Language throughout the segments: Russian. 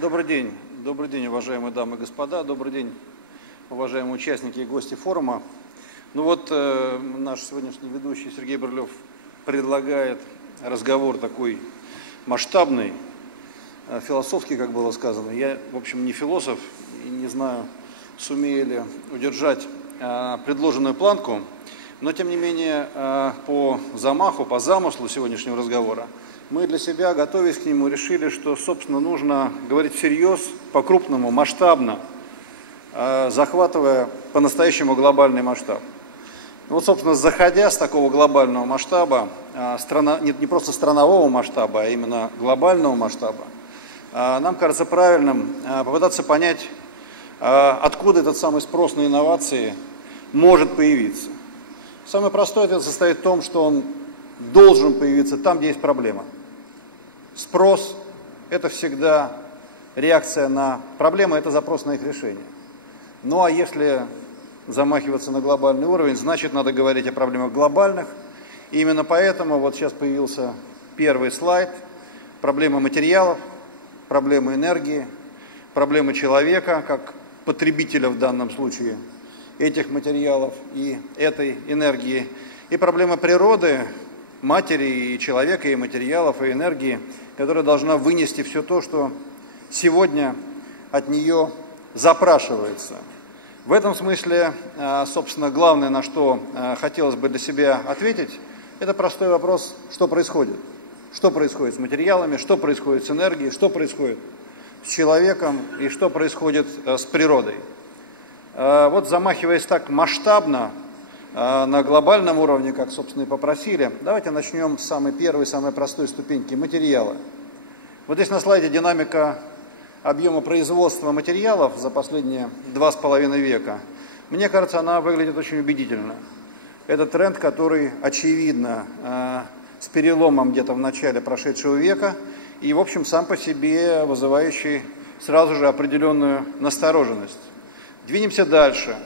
Добрый день, уважаемые дамы и господа, добрый день, уважаемые участники и гости форума. Наш сегодняшний ведущий Сергей Брылев предлагает разговор такой масштабный, философский, как было сказано. Я, в общем, не философ и не знаю, сумею ли удержать предложенную планку, но, тем не менее, по замаху, по замыслу сегодняшнего разговора, мы для себя, готовясь к нему, решили, что, собственно, нужно говорить всерьез, по-крупному, масштабно, захватывая по-настоящему глобальный масштаб. Собственно, заходя с такого глобального масштаба, не просто странового масштаба, а именно глобального масштаба, нам кажется правильным попытаться понять, откуда этот самый спрос на инновации может появиться. Самый простой ответ состоит в том, что он должен появиться там, где есть проблема. Спрос – это всегда реакция на проблемы, это запрос на их решение. Ну а если замахиваться на глобальный уровень, значит, надо говорить о проблемах глобальных. И именно поэтому вот сейчас появился первый слайд. Проблемы материалов, проблемы энергии, проблемы человека, как потребителя в данном случае этих материалов и этой энергии, и проблемы природы, матери и человека, и материалов, и энергии, которая должна вынести все то, что сегодня от нее запрашивается. В этом смысле, собственно, главное, на что хотелось бы для себя ответить, это простой вопрос, что происходит. Что происходит с материалами, что происходит с энергией, что происходит с человеком и что происходит с природой. Замахиваясь так масштабно, на глобальном уровне, как, собственно, и попросили, давайте начнем с самой первой, самой простой ступеньки – материала. Вот здесь на слайде динамика объема производства материалов за последние 2,5 века. Мне кажется, она выглядит очень убедительно. Это тренд, который, очевидно, с переломом где-то в начале прошедшего века и, в общем, сам по себе вызывающий сразу же определенную настороженность. Двинемся дальше,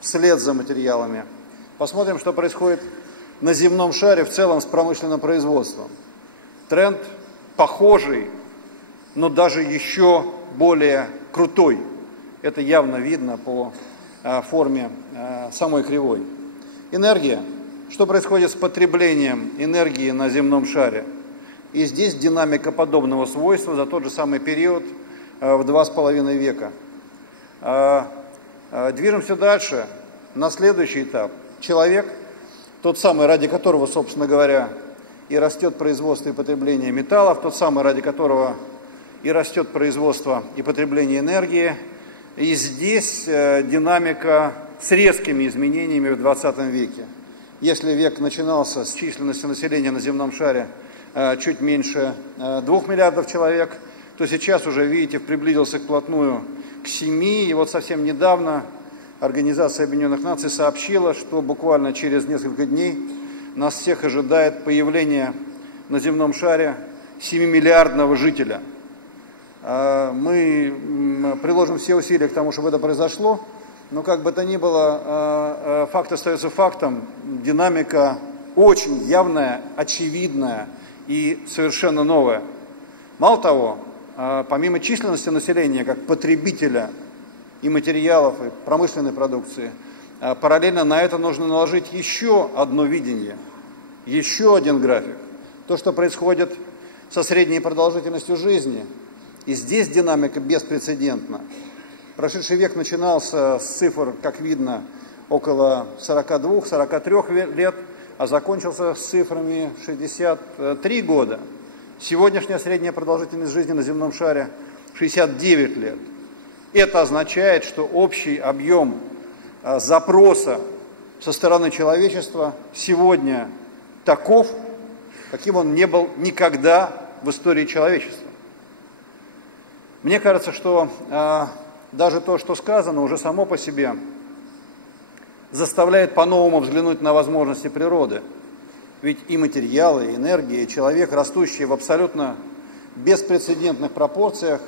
вслед за материалами. Посмотрим, что происходит на земном шаре в целом с промышленным производством. Тренд похожий, но даже еще более крутой. Это явно видно по форме самой кривой. Энергия. Что происходит с потреблением энергии на земном шаре? И здесь динамика подобного свойства за тот же самый период в 2,5 века. Движемся дальше на следующий этап. Человек, тот самый, ради которого, собственно говоря, и растет производство и потребление металлов, тот самый, ради которого и растет производство и потребление энергии. И здесь динамика с резкими изменениями в 20 веке. Если век начинался с численностью населения на земном шаре чуть меньше 2 миллиардов человек, то сейчас уже, видите, приблизился вплотную к 7, и вот совсем недавно Организация Объединенных Наций сообщила, что буквально через несколько дней нас всех ожидает появление на земном шаре 7-миллиардного жителя. Мы приложим все усилия к тому, чтобы это произошло, но как бы то ни было, факт остается фактом, динамика очень явная, очевидная и совершенно новая. Мало того, помимо численности населения, как потребителя и материалов, и промышленной продукции, параллельно на это нужно наложить еще одно видение, еще один график. То, что происходит со средней продолжительностью жизни. И здесь динамика беспрецедентна. Прошедший век начинался с цифр, как видно, около 42-43 лет, а закончился с цифрами 63 года. Сегодняшняя средняя продолжительность жизни на земном шаре 69 лет. Это означает, что общий объем запроса со стороны человечества сегодня таков, каким он не был никогда в истории человечества. Мне кажется, что даже то, что сказано, уже само по себе заставляет по-новому взглянуть на возможности природы. Ведь и материалы, и энергия, и человек, растущие в абсолютно беспрецедентных пропорциях,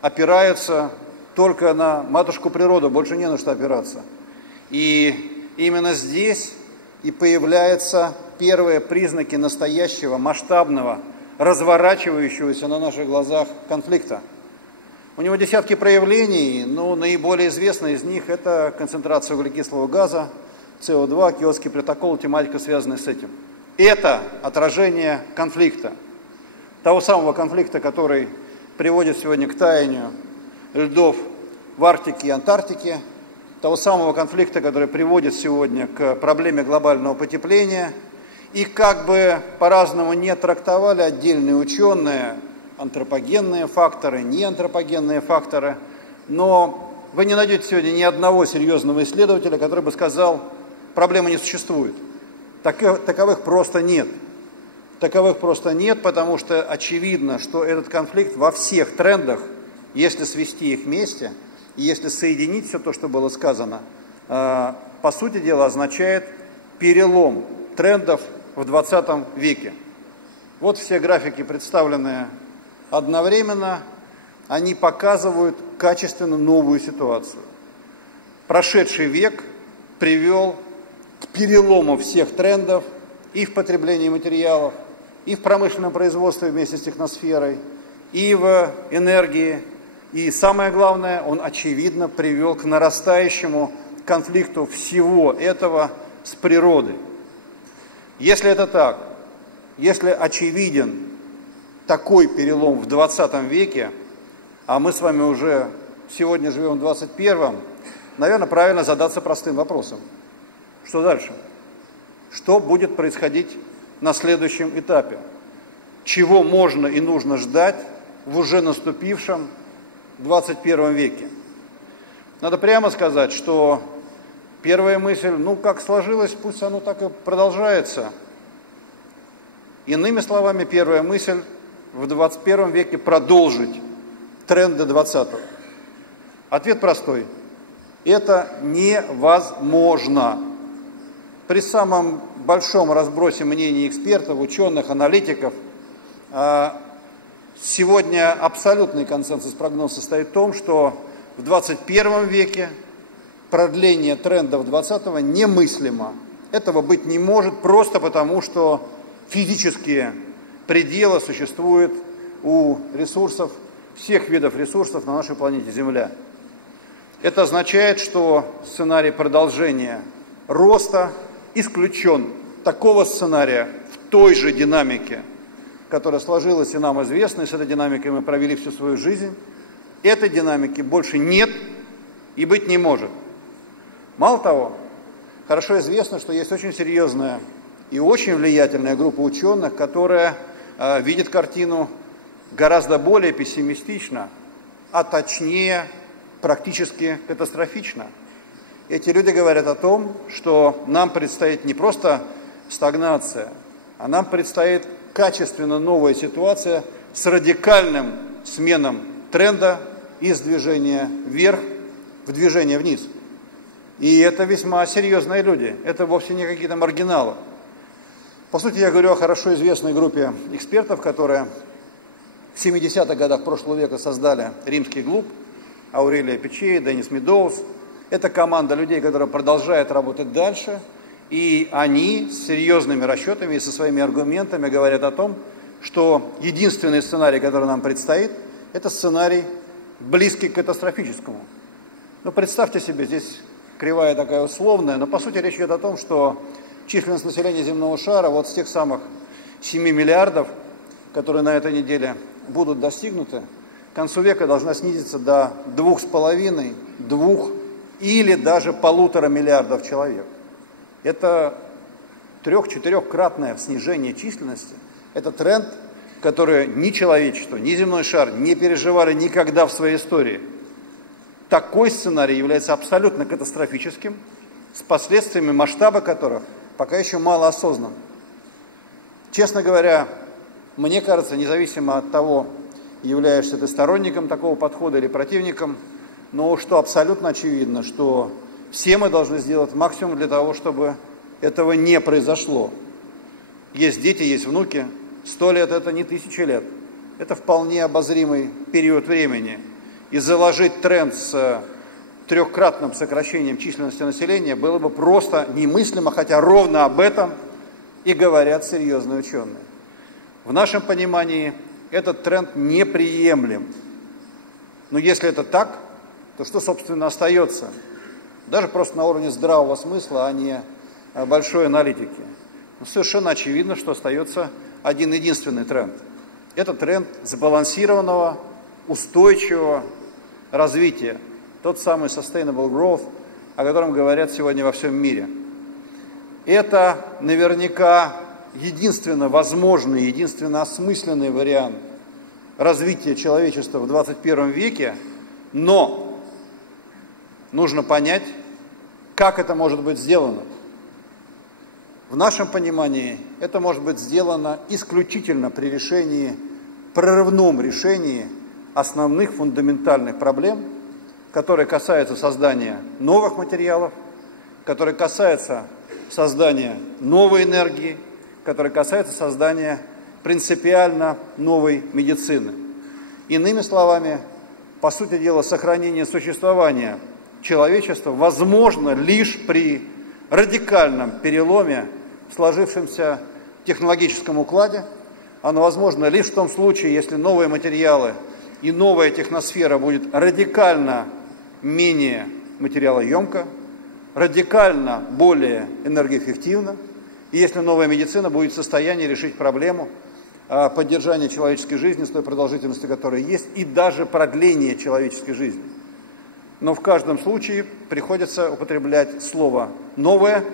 опираются только на матушку природу, больше не на что опираться. И именно здесь и появляются первые признаки настоящего, масштабного, разворачивающегося на наших глазах конфликта. У него десятки проявлений, но наиболее известное из них – это концентрация углекислого газа, СО2, Киотский протокол, тематика, связанная с этим. Это отражение конфликта, того самого конфликта, который приводит сегодня к таянию льдов в Арктике и Антарктике, того самого конфликта, который приводит сегодня к проблеме глобального потепления. И как бы по-разному не трактовали отдельные ученые, антропогенные факторы, неантропогенные факторы, но вы не найдете сегодня ни одного серьезного исследователя, который бы сказал, проблемы не существует. Таковых просто нет. Таковых просто нет, потому что очевидно, что этот конфликт во всех трендах, если свести их вместе, и если соединить все то, что было сказано, по сути дела означает перелом трендов в 20 веке. Вот все графики, представленные одновременно, они показывают качественно новую ситуацию. Прошедший век привел к перелому всех трендов и в потреблении материалов, и в промышленном производстве вместе с техносферой, и в энергии. И самое главное, он очевидно привел к нарастающему конфликту всего этого с природой. Если это так, если очевиден такой перелом в 20 веке, а мы с вами уже сегодня живем в 21-м, наверное, правильно задаться простым вопросом. Что дальше? Что будет происходить на следующем этапе? Чего можно и нужно ждать в уже наступившем 21 веке? Надо прямо сказать, что первая мысль, как сложилось, пусть оно так и продолжается. Иными словами, первая мысль в 21 веке продолжить тренды 20-го. Ответ простой. Это невозможно. При самом большом разбросе мнений экспертов, ученых, аналитиков, сегодня абсолютный консенсус прогноз состоит в том, что в 21 веке продление трендов 20-го немыслимо. Этого быть не может просто потому, что физические пределы существуют у ресурсов, всех видов ресурсов на нашей планете Земля. Это означает, что сценарий продолжения роста исключен. Такого сценария в той же динамике, которая сложилась и нам известна, и с этой динамикой мы провели всю свою жизнь, этой динамики больше нет и быть не может. Мало того, хорошо известно, что есть очень серьезная и очень влиятельная группа ученых, которая видит картину гораздо более пессимистично, а точнее практически катастрофично. Эти люди говорят о том, что нам предстоит не просто стагнация, а нам предстоит качественно новая ситуация с радикальным сменом тренда из движения вверх в движение вниз. И это весьма серьезные люди, это вовсе не какие-то маргиналы. По сути, я говорю о хорошо известной группе экспертов, которые в 70-х годах прошлого века создали римский клуб, Аурелия Пичей, Деннис Медоуз. Это команда людей, которая продолжает работать дальше, и они с серьезными расчетами и со своими аргументами говорят о том, что единственный сценарий, который нам предстоит, это сценарий близкий к катастрофическому. Представьте себе, здесь кривая такая условная, но по сути речь идет о том, что численность населения земного шара вот с тех самых 7 миллиардов, которые на этой неделе будут достигнуты, к концу века должна снизиться до 2,5, 2 или даже 1,5 миллиардов человек. Это 3-4-кратное снижение численности. Это тренд, который ни человечество, ни земной шар не переживали никогда в своей истории. Такой сценарий является абсолютно катастрофическим, с последствиями, масштаба которых пока еще мало осознан. Честно говоря, мне кажется, независимо от того, являешься ты сторонником такого подхода или противником, но что абсолютно очевидно, что все мы должны сделать максимум для того, чтобы этого не произошло. Есть дети, есть внуки. 100 лет – это не 1000 лет. Это вполне обозримый период времени. И заложить тренд с 3-кратным сокращением численности населения было бы просто немыслимо, хотя ровно об этом и говорят серьезные ученые. В нашем понимании этот тренд неприемлем. Но если это так, то что, собственно, остается? Даже просто на уровне здравого смысла, а не большой аналитики. Но совершенно очевидно, что остается один единственный тренд. Это тренд сбалансированного, устойчивого развития. Тот самый sustainable growth, о котором говорят сегодня во всем мире. Это наверняка единственно возможный, единственно осмысленный вариант развития человечества в 21 веке, но нужно понять, как это может быть сделано. В нашем понимании это может быть сделано исключительно при решении, прорывном решении основных фундаментальных проблем, которые касаются создания новых материалов, которые касаются создания новой энергии, которые касаются создания принципиально новой медицины. Иными словами, по сути дела, сохранение существования человечества возможно лишь при радикальном переломе в сложившемся технологическом укладе. Оно возможно лишь в том случае, если новые материалы и новая техносфера будет радикально менее материалоемка, радикально более энергоэффективна, и если новая медицина будет в состоянии решить проблему поддержания человеческой жизни с той продолжительностью, которая есть, и даже продления человеческой жизни. Но в каждом случае приходится употреблять слово «новое»,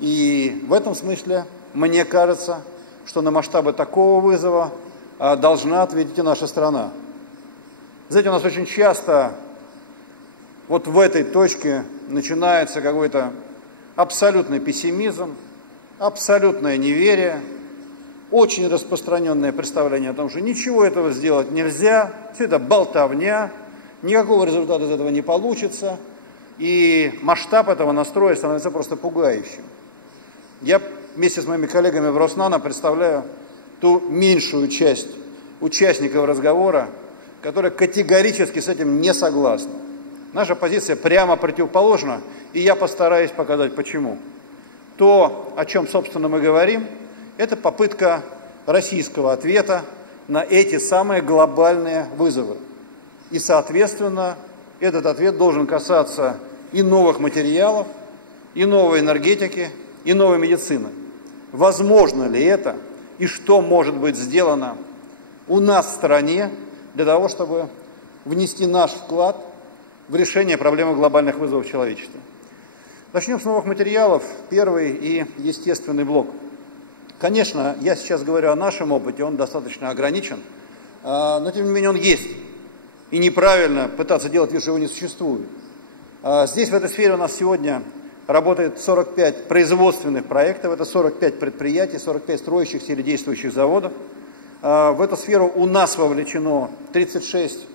и в этом смысле мне кажется, что на масштабы такого вызова должна ответить и наша страна. Знаете, у нас очень часто вот в этой точке начинается какой-то абсолютный пессимизм, абсолютное неверие, очень распространенное представление о том, что ничего этого сделать нельзя, все это болтовня, никакого результата из этого не получится, и масштаб этого настроя становится просто пугающим. Я вместе с моими коллегами в Роснано представляю ту меньшую часть участников разговора, которые категорически с этим не согласны. Наша позиция прямо противоположна, и я постараюсь показать почему. То, о чем, собственно, мы говорим, это попытка российского ответа на эти самые глобальные вызовы. И, соответственно, этот ответ должен касаться и новых материалов, и новой энергетики, и новой медицины. Возможно ли это, и что может быть сделано у нас в стране для того, чтобы внести наш вклад в решение проблемы глобальных вызовов человечества? Начнем с новых материалов. Первый и естественный блок. Конечно, я сейчас говорю о нашем опыте, он достаточно ограничен, но тем не менее он есть. И неправильно пытаться делать вид, что его не существует. Здесь, в этой сфере, у нас сегодня работает 45 производственных проектов, это 45 предприятий, 45 строящихся или действующих заводов. В эту сферу у нас вовлечено 36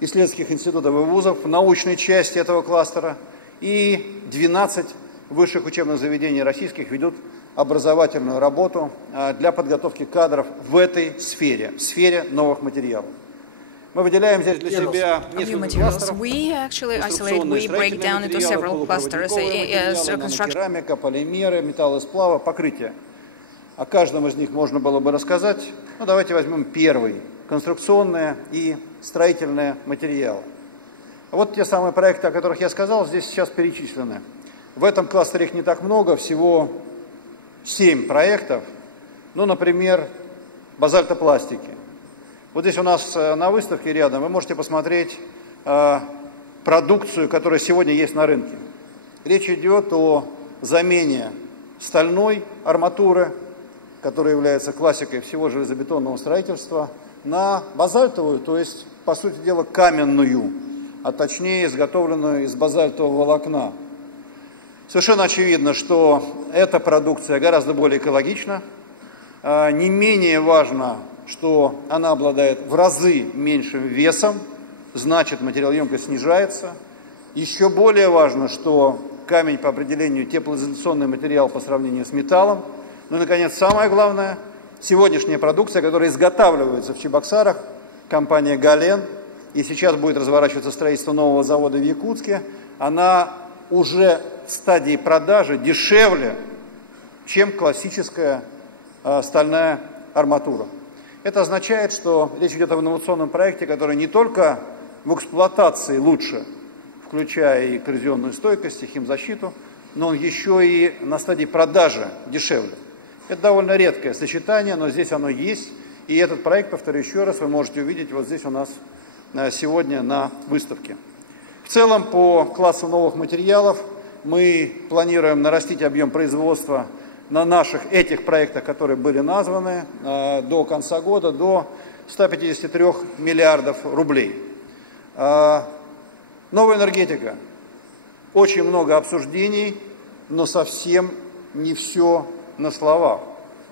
исследовательских институтов и вузов в научной части этого кластера, и 12 высших учебных заведений российских ведут образовательную работу для подготовки кадров в этой сфере, в сфере новых материалов. Мы выделяем здесь для себя несколько кластеров. Конструкционные, строительные материалы, полупроводниковые материалы, керамика, полимеры, металлы сплава, покрытие. О каждом из них можно было бы рассказать. Ну, давайте возьмем первый. Конструкционные и строительные материалы. Вот те самые проекты, о которых я сказал, здесь сейчас перечислены. В этом кластере их не так много, всего 7 проектов. Ну, например, базальтопластики. Вот здесь у нас на выставке рядом вы можете посмотреть продукцию, которая сегодня есть на рынке. Речь идет о замене стальной арматуры, которая является классикой всего железобетонного строительства, на базальтовую, то есть, по сути дела, каменную, а точнее изготовленную из базальтового волокна. Совершенно очевидно, что эта продукция гораздо более экологична. Не менее важно, что она обладает в разы меньшим весом, значит, материалоемкость снижается. Еще более важно, что камень по определению теплоизоляционный материал по сравнению с металлом. Ну и, наконец, самое главное, сегодняшняя продукция, которая изготавливается в Чебоксарах, компания «Гален», и сейчас будет разворачиваться строительство нового завода в Якутске, она уже в стадии продажи дешевле, чем классическая стальная арматура. Это означает, что речь идет об инновационном проекте, который не только в эксплуатации лучше, включая и коррозионную стойкость, и химзащиту, но он еще и на стадии продажи дешевле. Это довольно редкое сочетание, но здесь оно есть. И этот проект, повторю еще раз, вы можете увидеть вот здесь у нас сегодня на выставке. В целом, по классу новых материалов мы планируем нарастить объем производства на наших этих проектах, которые были названы, до конца года, до 153 миллиардов рублей. Новая энергетика. Очень много обсуждений, но совсем не все на словах.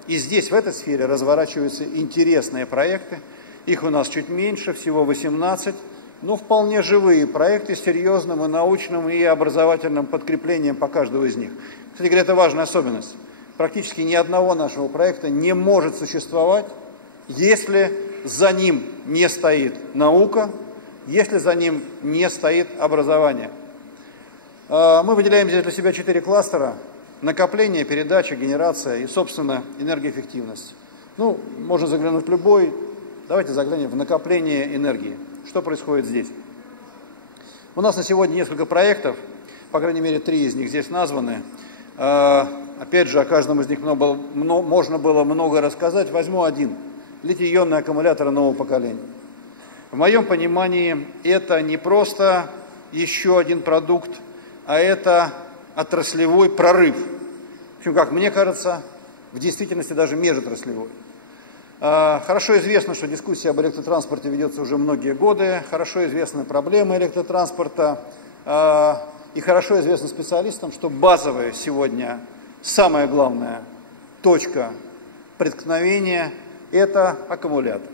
И здесь, в этой сфере, разворачиваются интересные проекты. Их у нас чуть меньше, всего 18, но вполне живые проекты с серьезным и научным, и образовательным подкреплением по каждому из них. Кстати говоря, это важная особенность. Практически ни одного нашего проекта не может существовать, если за ним не стоит наука, если за ним не стоит образование. Мы выделяем здесь для себя 4 кластера: накопление, передача, генерация и, собственно, энергоэффективность. Ну, можно заглянуть в любой. Давайте заглянем в накопление энергии. Что происходит здесь? У нас на сегодня несколько проектов, по крайней мере 3 из них здесь названы. Опять же, о каждом из них можно было много рассказать. Возьму один. Литий-ионные аккумуляторы нового поколения. В моем понимании это не просто еще один продукт, а это отраслевой прорыв. В общем, как мне кажется, в действительности даже межотраслевой. Хорошо известно, что дискуссия об электротранспорте ведется уже многие годы, хорошо известны проблемы электротранспорта, и хорошо известно специалистам, что базовая сегодня, самая главная точка преткновения – это аккумулятор.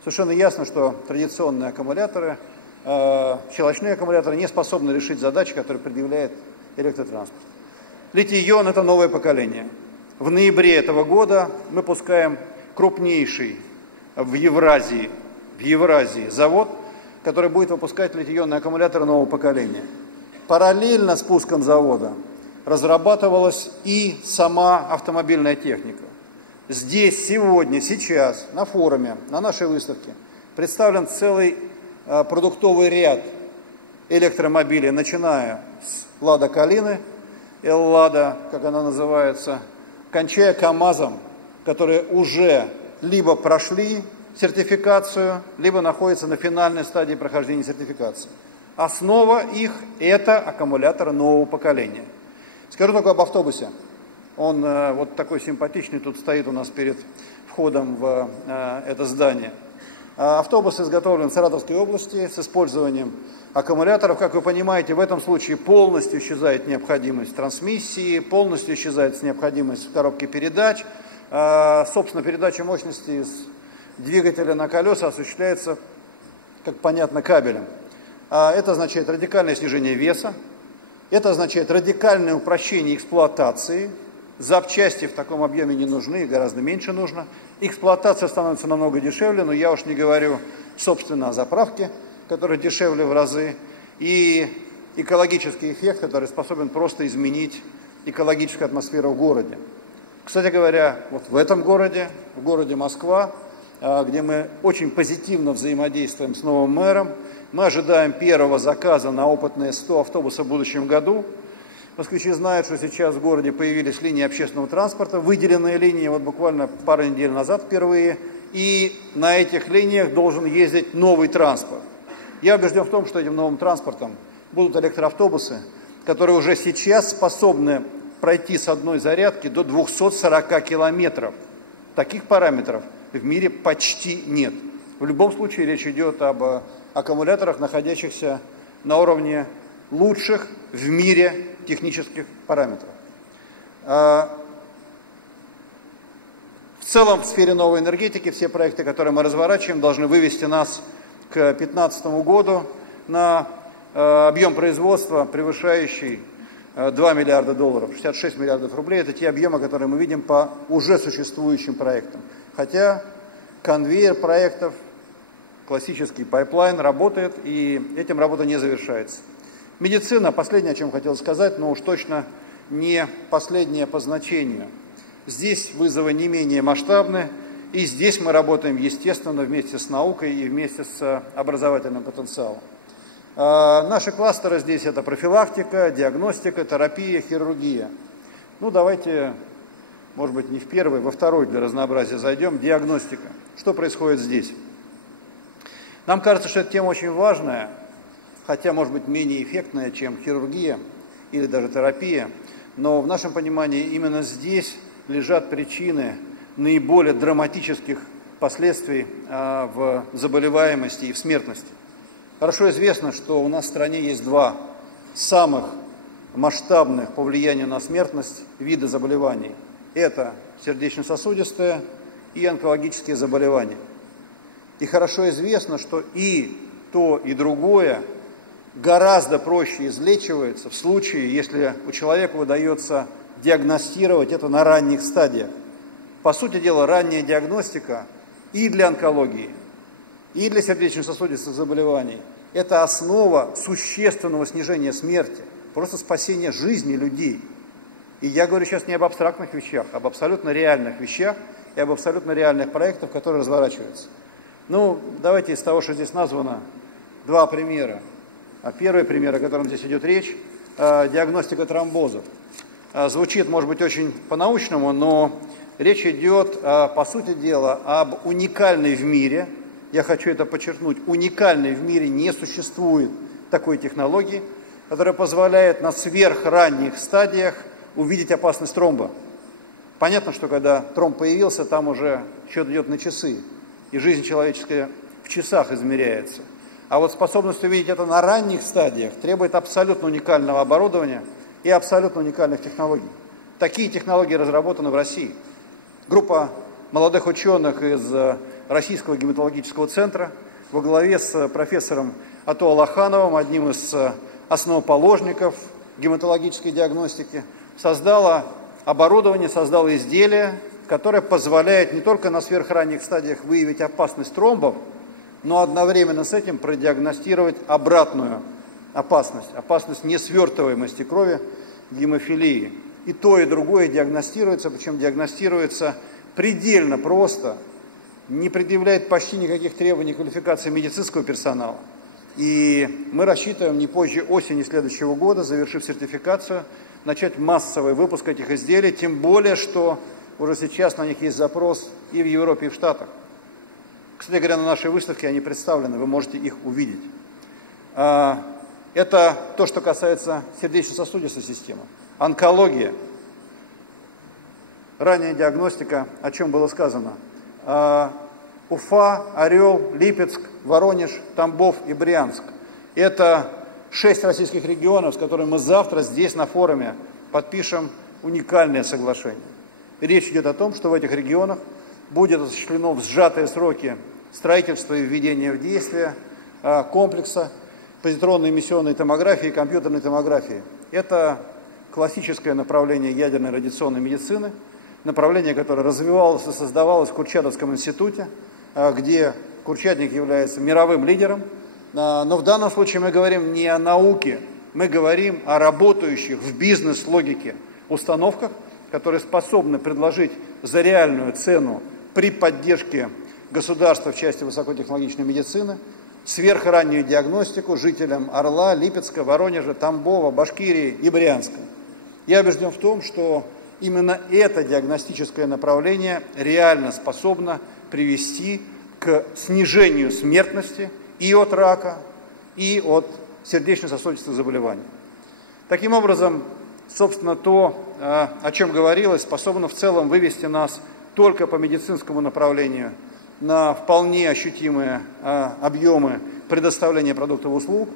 Совершенно ясно, что традиционные аккумуляторы, щелочные аккумуляторы не способны решить задачи, которые предъявляет электротранспорт. Литий-ион – это новое поколение. В ноябре этого года мы пускаем крупнейший в Евразии завод, который будет выпускать литий-ионные аккумуляторы нового поколения. Параллельно с пуском завода разрабатывалась и сама автомобильная техника. Здесь, сегодня, сейчас, на форуме, на нашей выставке представлен целый продуктовый ряд электромобилей, начиная с Лада Калины, Эллада, как она называется, кончая КАМАЗом, которые уже либо прошли сертификацию, либо находятся на финальной стадии прохождения сертификации. Основа их – это аккумуляторы нового поколения. Скажу только об автобусе. Он вот такой симпатичный, тут стоит у нас перед входом в это здание. Автобус изготовлен в Саратовской области с использованием аккумуляторов. Как вы понимаете, в этом случае полностью исчезает необходимость в трансмиссии, полностью исчезает необходимость в коробке передач. Собственно, передача мощности из двигателя на колеса осуществляется, как понятно, кабелем. Это означает радикальное снижение веса, это означает радикальное упрощение эксплуатации. Запчасти в таком объеме не нужны, гораздо меньше нужно. Эксплуатация становится намного дешевле, но я уж не говорю, собственно, о заправке, которая дешевле в разы, и экологический эффект, который способен просто изменить экологическую атмосферу в городе. Кстати говоря, вот в этом городе, в городе Москва, где мы очень позитивно взаимодействуем с новым мэром, мы ожидаем первого заказа на опытные 100 автобусов в будущем году. Москвичи знают, что сейчас в городе появились линии общественного транспорта, выделенные линии, вот буквально пару недель назад впервые, и на этих линиях должен ездить новый транспорт. Я убежден в том, что этим новым транспортом будут электроавтобусы, которые уже сейчас способны пройти с одной зарядки до 240 километров. Таких параметров в мире почти нет. В любом случае речь идет об аккумуляторах, находящихся на уровне лучших в мире технических параметров. В целом, в сфере новой энергетики все проекты, которые мы разворачиваем, должны вывести нас к 2015 году на объем производства, превышающий 2 миллиарда долларов, 66 миллиардов рублей. Это те объемы, которые мы видим по уже существующим проектам. Хотя конвейер проектов, классический пайплайн работает, и этим работа не завершается. Медицина, последнее, о чем хотел сказать, но уж точно не последнее по значению. Здесь вызовы не менее масштабны, И здесь мы работаем, естественно, вместе с наукой и вместе с образовательным потенциалом. Наши кластеры здесь это профилактика, диагностика, терапия, хирургия. Ну, давайте, может быть, не в первый, во второй для разнообразия зайдем. Диагностика. Что происходит здесь? Нам кажется, что эта тема очень важная, хотя, может быть, менее эффектная, чем хирургия или даже терапия. Но в нашем понимании именно здесь лежат причины наиболее драматических последствий в заболеваемости и в смертности. Хорошо известно, что у нас в стране есть два самых масштабных по влиянию на смертность вида заболеваний. Это сердечно-сосудистые и онкологические заболевания. И хорошо известно, что и то, и другое гораздо проще излечивается в случае, если у человека удается диагностировать это на ранних стадиях. По сути дела, ранняя диагностика и для онкологии, и для сердечно-сосудистых заболеваний – это основа существенного снижения смерти, просто спасения жизни людей. И я говорю сейчас не об абстрактных вещах, а об абсолютно реальных вещах и об абсолютно реальных проектах, которые разворачиваются. Ну, давайте из того, что здесь названо, два примера. Первый пример, о котором здесь идет речь, диагностика тромбозов. Звучит, может быть, очень по-научному, но речь идет, по сути дела, об уникальной в мире, я хочу это подчеркнуть, уникальной в мире не существует такой технологии, которая позволяет на сверхранних стадиях увидеть опасность тромба. Понятно, что когда тромб появился, там уже счет идет на часы, и жизнь человеческая в часах измеряется. А вот способность увидеть это на ранних стадиях требует абсолютно уникального оборудования и абсолютно уникальных технологий. Такие технологии разработаны в России. Группа молодых ученых из Российского гематологического центра во главе с профессором Ато Аллахановым, одним из основоположников гематологической диагностики, создала оборудование, создала изделие, которое позволяет не только на сверхранних стадиях выявить опасность тромбов, но одновременно с этим продиагностировать обратную опасность, опасность несвертываемости крови, гемофилии. И то, и другое диагностируется, причем диагностируется предельно просто, не предъявляет почти никаких требований к квалификации медицинского персонала. И мы рассчитываем не позже осени следующего года, завершив сертификацию, начать массовый выпуск этих изделий, тем более, что уже сейчас на них есть запрос и в Европе, и в Штатах. Кстати говоря, на нашей выставке они представлены, вы можете их увидеть. Это то, что касается сердечно-сосудистой системы. Онкология, ранняя диагностика, о чем было сказано. Уфа, Орел, Липецк, Воронеж, Тамбов и Брянск. Это 6 российских регионов, с которыми мы завтра здесь на форуме подпишем уникальное соглашение. Речь идет о том, что в этих регионах будет осуществлено в сжатые сроки строительство и введение в действие комплекса позитронной эмиссионной томографии и компьютерной томографии. Это классическое направление ядерной радиационной медицины, направление, которое развивалось и создавалось в Курчатовском институте, где Курчатник является мировым лидером. Но в данном случае мы говорим не о науке, мы говорим о работающих в бизнес-логике установках, которые способны предложить за реальную цену при поддержке государства в части высокотехнологичной медицины сверхраннюю диагностику жителям Орла, Липецка, Воронежа, Тамбова, Башкирии и Брянска. Я убежден в том, что именно это диагностическое направление реально способно привести к снижению смертности и от рака, и от сердечно-сосудистых заболеваний. Таким образом, собственно, то, о чем говорилось, способно в целом вывести нас только по медицинскому направлению на вполне ощутимые объемы предоставления продуктов и услуг,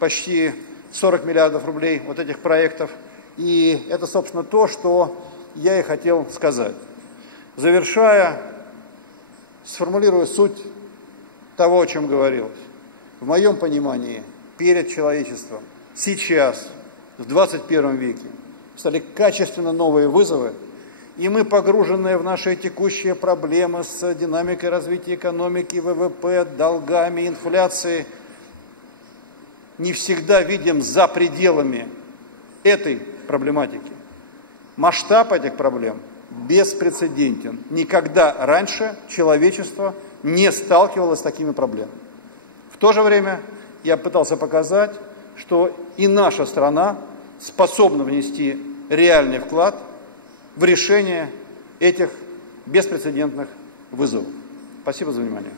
почти 40 миллиардов рублей вот этих проектов. И это, собственно, то, что я и хотел сказать. Завершая, сформулирую суть того, о чем говорилось. В моем понимании, перед человечеством сейчас, в 21 веке, стали качественно новые вызовы, и мы, погруженные в наши текущие проблемы с динамикой развития экономики, ВВП, долгами, инфляцией, не всегда видим за пределами этой проблематики. Масштаб этих проблем беспрецедентен. Никогда раньше человечество не сталкивалось с такими проблемами. В то же время я пытался показать, что и наша страна способна внести реальный вклад в решение этих беспрецедентных вызовов. Спасибо за внимание.